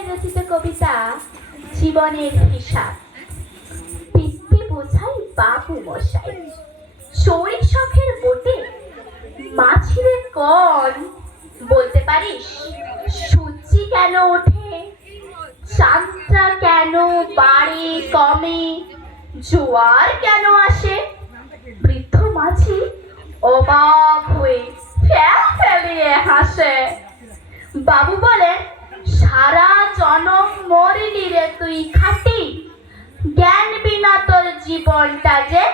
মশাই রচিত কবিতা জীবনের হিসাব। পিতৃ বোঝাই বাবু মশাই, চড়ি শখের বোটে মাছিরে কন বলতে পারিস? সূর্যি কেন ওঠে, চাঁদটা কেন বাড়ে কমে, জোয়ার কেন আসে? বৃদ্ধ মাঝি অবাক হয়ে ফ্যাল ফেলিয়ে হাসে। বাবু বলে, সারা জনম মরিলি রে তুই খাটি, জ্ঞান বিনা তোর জীবনটা যে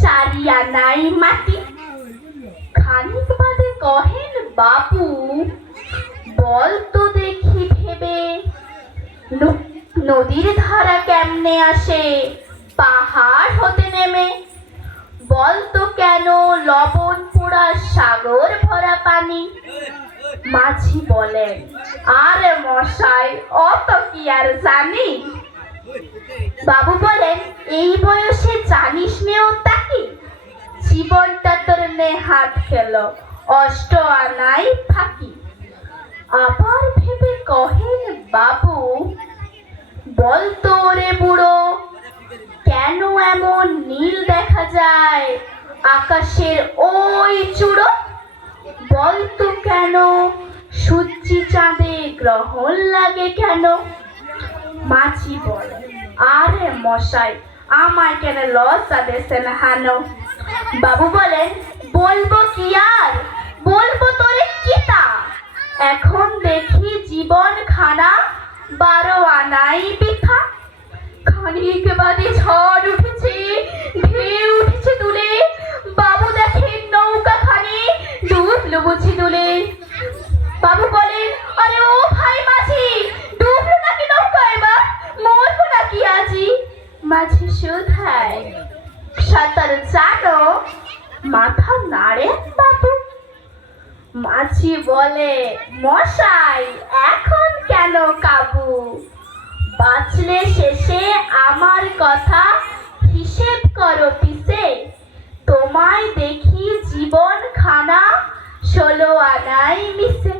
চারিয়া নাই মাটি। খানিক বাদে কহেন বাবু, বল তো দেখি ভেবে, নদীর ধারা কেমনে আসে পাহাড় হতে নেমে? বল তো কেন লবণ পোড়া সাগর ভরা পানি? মাঝি বলেন, আরে মশাই অত কি আর জানি। বাবু বলেন, এই বয়সে জানিস নেও তাকি, জীবনটা তোর নেহাত খেলো অষ্ট আনাই ফাঁকি। আবার ভেবে কহেন বাবু, বল তো রে বুড়ো, কেন এমন নীল দেখা যায় আকাশের ওই চূড়ো? বল তো কেন সূর্যি চাঁদে গ্রহণ লাগে কেন? মাঝি বলে, আরে মশাই আমায় কেন লজ্জা দেশেন হানো? বাবু বলেন, বলবো কি আর, বলবো তোরে কিতা, এখন দেখি জীবন খানা 12 আনাই বৃথা। খানিক বাদে ঝড় উঠেছে, ঢেউ উঠেছে তুলে, বাবু দেখেন নৌকা খানি ডুবলো বুঝি তুলে। বাবু বলেন, আরে ও ভাই মাঝি, ডুবলো নাকি নৌকা এবার, মরবো নাকি আজি? মাঝি শুধায়, সাঁতার জানো? মাথা নাড়ে বাবু। মাঝি বলে, মশাই এখন কেন কাবু, বাঁচলে শেষে আমার কথা হিসেব করো পিসে, তোমায় দেখি জীবন খানা 16 আনাই মিশে।